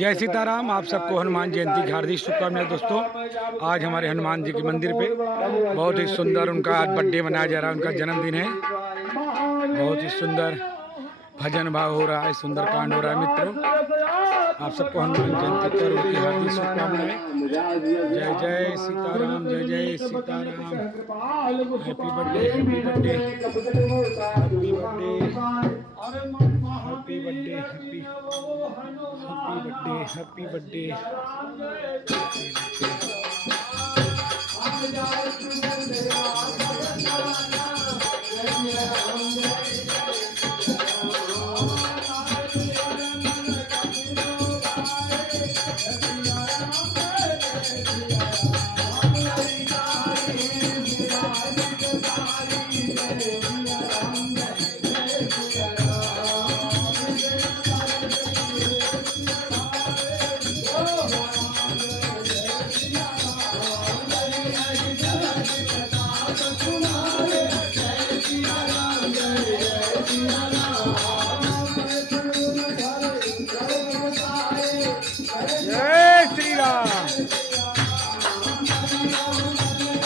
जय सीताराम। आप सबको हनुमान जयंती की हार्दिक शुभकामनाएं दोस्तों। आज हमारे हनुमान जी के मंदिर पे बहुत ही सुंदर उनका आज बर्थडे मनाया जा रहा है, उनका जन्मदिन है। बहुत ही सुंदर भजन भाव हो रहा है, सुंदर कांड हो रहा है। मित्रों, आप सबको हनुमान जयंती पर्व की हार्दिक शुभकामनाएं। जय जय सीताराम, जय जय Sitaram. Happy birthday, happy birthday, happy birthday, happy birthday, happy birthday, happy birthday.